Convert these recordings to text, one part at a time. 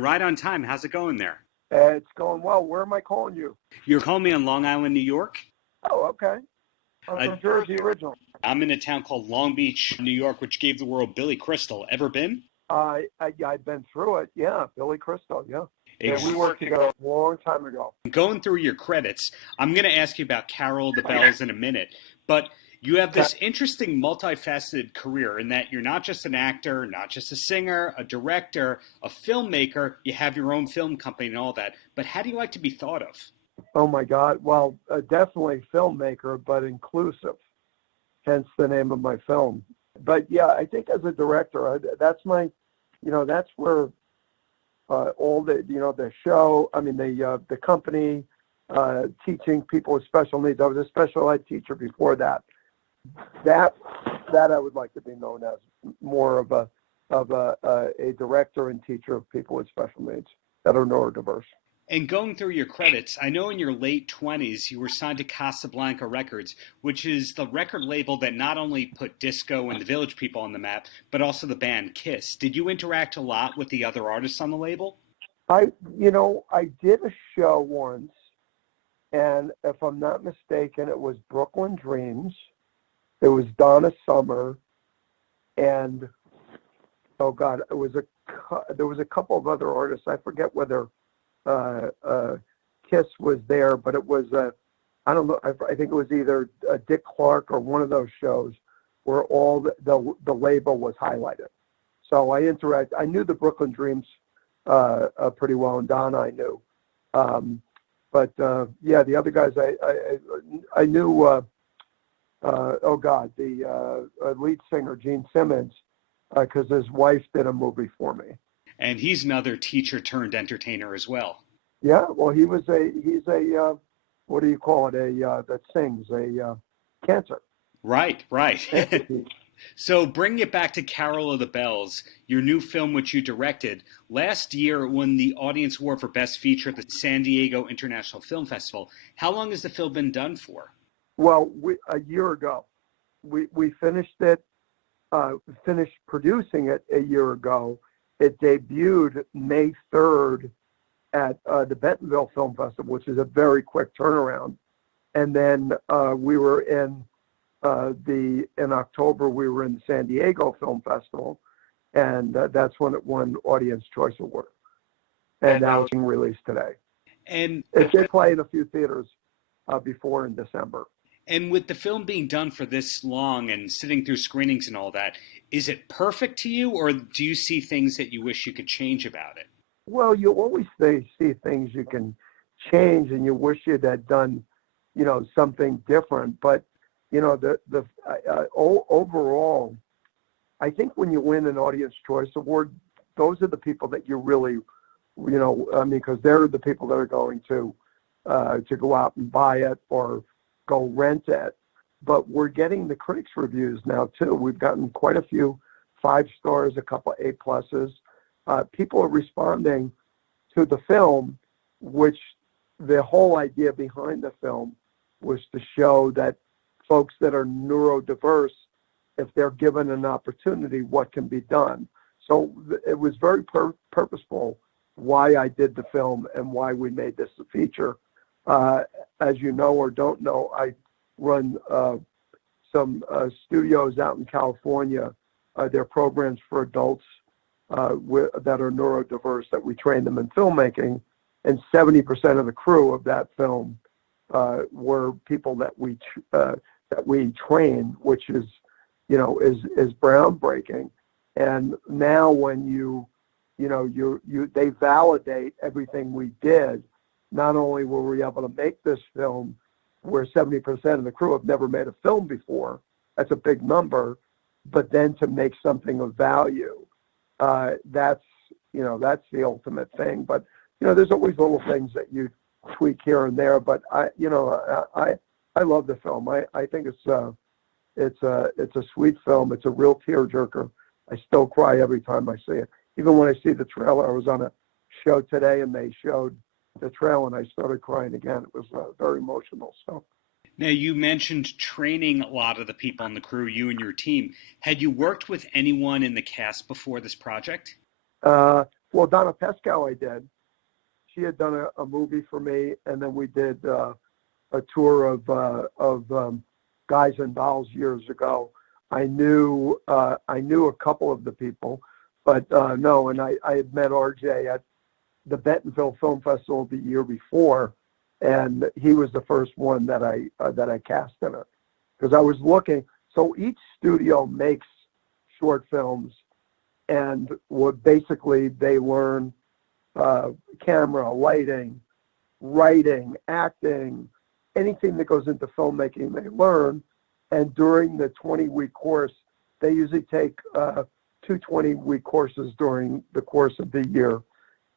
Right on time. How's it going there? It's going well. Where am I calling you? You're calling me on Long Island, New York? Oh, okay. I'm from Jersey originally. I'm in a town called Long Beach, New York, which gave the world Billy Crystal. Ever been? I've been through it. Yeah, Billy Crystal. Yeah. Ex- We worked together a long time ago. Going through your credits, I'm going to ask you about Carol of the Bells in a minute, but you have this interesting multifaceted career in that you're not just an actor, not just a singer, a director, a filmmaker, you have your own film company and all that. But how do you like to be thought of? Oh my God. Well, definitely filmmaker, but inclusive. Hence the name of my film. But yeah, I think as a director, that's my, that's where all the, the show, the company, teaching people with special needs. I was a special ed teacher before that. That I would like to be known as more of a director and teacher of people with special needs that are neurodiverse. And going through your credits, I know in your late 20s you were signed to Casablanca Records, which is the record label that not only put disco and the Village People on the map, but also the band Kiss. Did you interact a lot with the other artists on the label? I did a show once, and if I'm not mistaken, it was Brooklyn Dreams. It was Donna Summer, and oh God, there was a couple of other artists. I forget whether Kiss was there, but it was I don't know. I think it was either Dick Clark or one of those shows where all the label was highlighted. So I knew the Brooklyn Dreams pretty well, and Donna I knew. But yeah, the other guys I knew. Oh God, the lead singer Gene Simmons, because his wife did a movie for me. And he's another teacher turned entertainer as well. Yeah, well, he's a what do you call it? That sings a cancer. Right. So bring it back to Carol of the Bells, your new film which you directed. Last year won the Audience Award for Best Feature at the San Diego International Film Festival. How long has the film been done for? Well, a year ago. We finished it, finished producing it a year ago. It debuted May 3rd at the Bentonville Film Festival, which is a very quick turnaround. And then we were in October, we were in the San Diego Film Festival, and that's when it won Audience Choice Award. And now it's being released today. And it did play in a few theaters before in December. And with the film being done for this long and sitting through screenings and all that, is it perfect to you, or do you see things that you wish you could change about it? Well, you always see things you can change, and you wish you'd had done, something different. But overall, I think when you win an Audience Choice Award, those are the people that you really, because they're the people that are going to go out and buy it or go rent it. But we're getting the critics' reviews now too. We've gotten quite a few 5 stars, a couple A+. People are responding to the film, which the whole idea behind the film was to show that folks that are neurodiverse, if they're given an opportunity, what can be done. So it was very purposeful why I did the film and why we made this a feature. As you know or don't know, I run some studios out in California. They're programs for adults that are neurodiverse that we train them in filmmaking, and 70% of the crew of that film were people that we trained, which is groundbreaking. And now when they validate everything we did. Not only were we able to make this film where 70% of the crew have never made a film before, that's a big number, but then to make something of value, that's the ultimate thing. But, there's always little things that you tweak here and there, but I love the film. I think it's a sweet film. It's a real tearjerker. I still cry every time I see it. Even when I see the trailer, I was on a show today and they showed the trailer and I started crying again. It was very emotional. So Now, you mentioned training a lot of the people on the crew, you and your team. Had you worked with anyone in the cast before this project? Well, Donna Pescow, I did. She had done a movie for me, and then we did a tour of Guys and Dolls years ago. I knew a couple of the people, but no. And I had met RJ at the Bentonville Film Festival the year before, and he was the first one that I cast in it, because I was looking. So each studio makes short films, and what basically they learn camera, lighting, writing, acting, anything that goes into filmmaking they learn. And during the 20-week course, they usually take 2 20-week courses during the course of the year.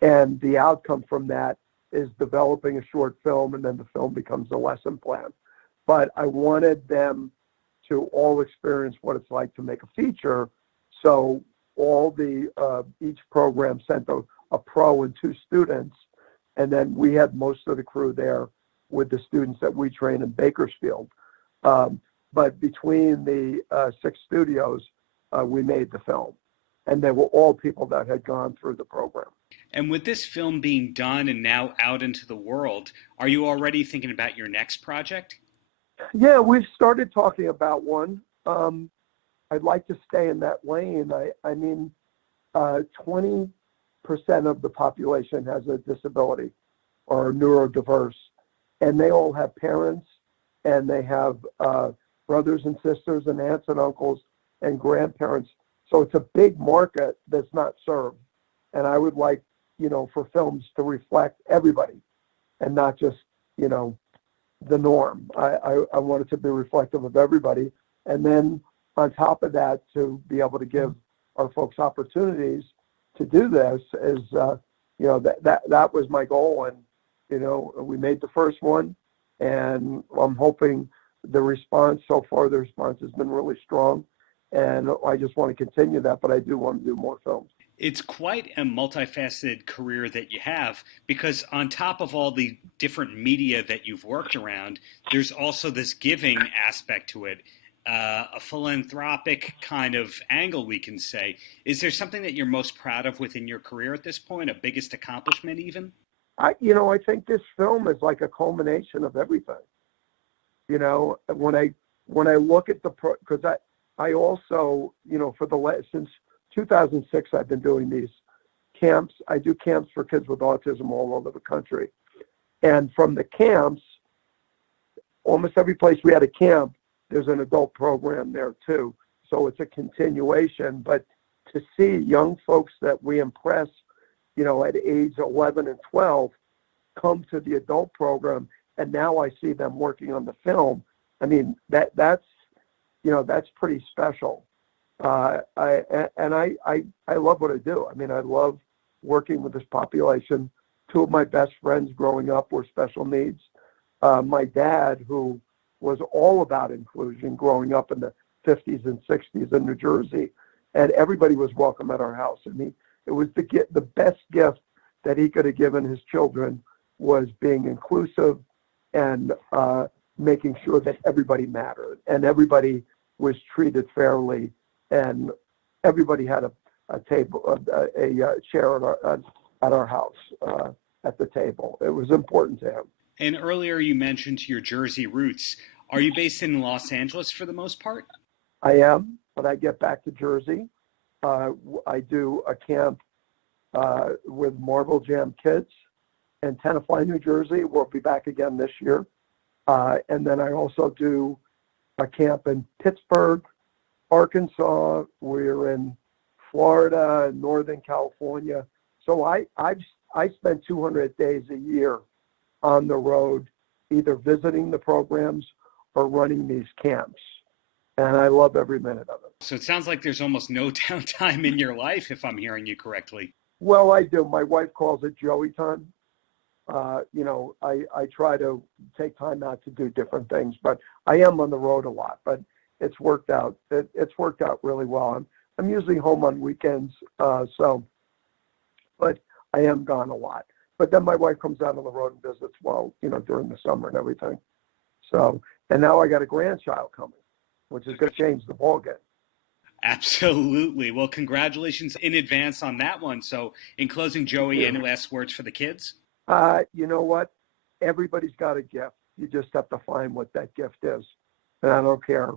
And the outcome from that is developing a short film, and then the film becomes a lesson plan. But I wanted them to all experience what it's like to make a feature. So each program sent a pro and 2 students, and then we had most of the crew there with the students that we train in Bakersfield. But between the 6 studios, we made the film, and they were all people that had gone through the program. And with this film being done and now out into the world, are you already thinking about your next project? Yeah, we've started talking about one. I'd like to stay in that lane. I mean, 20% of the population has a disability or are neurodiverse, and they all have parents, and they have brothers and sisters and aunts and uncles and grandparents. So it's a big market that's not served. And I would like, for films to reflect everybody and not just, the norm. I want it to be reflective of everybody. And then on top of that, to be able to give our folks opportunities to do this is, that was my goal. And, we made the first one, and I'm hoping the response has been really strong. And I just want to continue that, but I do want to do more films. It's quite a multifaceted career that you have, because on top of all the different media that you've worked around, there's also this giving aspect to it, a philanthropic kind of angle, we can say. Is there something that you're most proud of within your career at this point, a biggest accomplishment even? I think this film is like a culmination of everything. When I look at because I also, since 2006, I've been doing these camps. I do camps for kids with autism all over the country. And from the camps, almost every place we had a camp, there's an adult program there too. So it's a continuation. But to see young folks that we impress, at age 11 and 12 come to the adult program, and now I see them working on the film. I mean, that's pretty special. I love what I do. I mean, I love working with this population. 2 of my best friends growing up were special needs. My dad, who was all about inclusion growing up in the 50s and 60s in New Jersey, and everybody was welcome at our house. And it was the best gift that he could have given his children was being inclusive and making sure that everybody mattered and everybody was treated fairly, and everybody had a table, a chair at our house at the table. It was important to him. And earlier you mentioned your Jersey roots. Are you based in Los Angeles for the most part? I am, but I get back to Jersey. I do a camp with Marble Jam Kids in Tenafly, New Jersey. We'll be back again this year. And then I also do a camp in Pittsburgh, Arkansas. We're in Florida, Northern California. So I spend 200 days a year on the road, either visiting the programs or running these camps. And I love every minute of it. So it sounds like there's almost no downtime in your life, if I'm hearing you correctly. Well, I do. My wife calls it Joey time. I try to take time out to do different things, but I am on the road a lot. But it's worked out. It's worked out really well. I'm usually home on weekends, but I am gone a lot. But then my wife comes out on the road and visits during the summer and everything. So, and now I got a grandchild coming, which is going to change the ballgame. Absolutely. Well, congratulations in advance on that one. So, in closing, Joey, any last words for the kids? You know what? Everybody's got a gift. You just have to find what that gift is. And I don't care,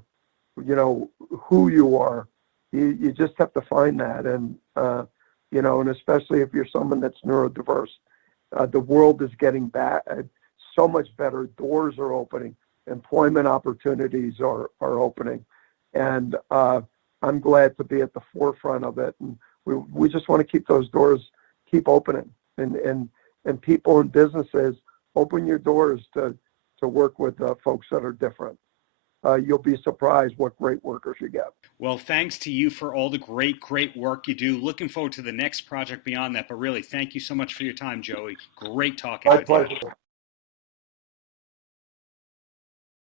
who you are. You just have to find that. And, and especially if you're someone that's neurodiverse, the world is getting so much better. Doors are opening. Employment opportunities are opening. And I'm glad to be at the forefront of it. And we just want to keep those doors, keep opening. And people and businesses, open your doors to work with folks that are different. You'll be surprised what great workers you get. Well, thanks to you for all the great work you do. Looking forward to the next project beyond that. But really, thank you so much for your time, Joey. Great talking with you. My pleasure.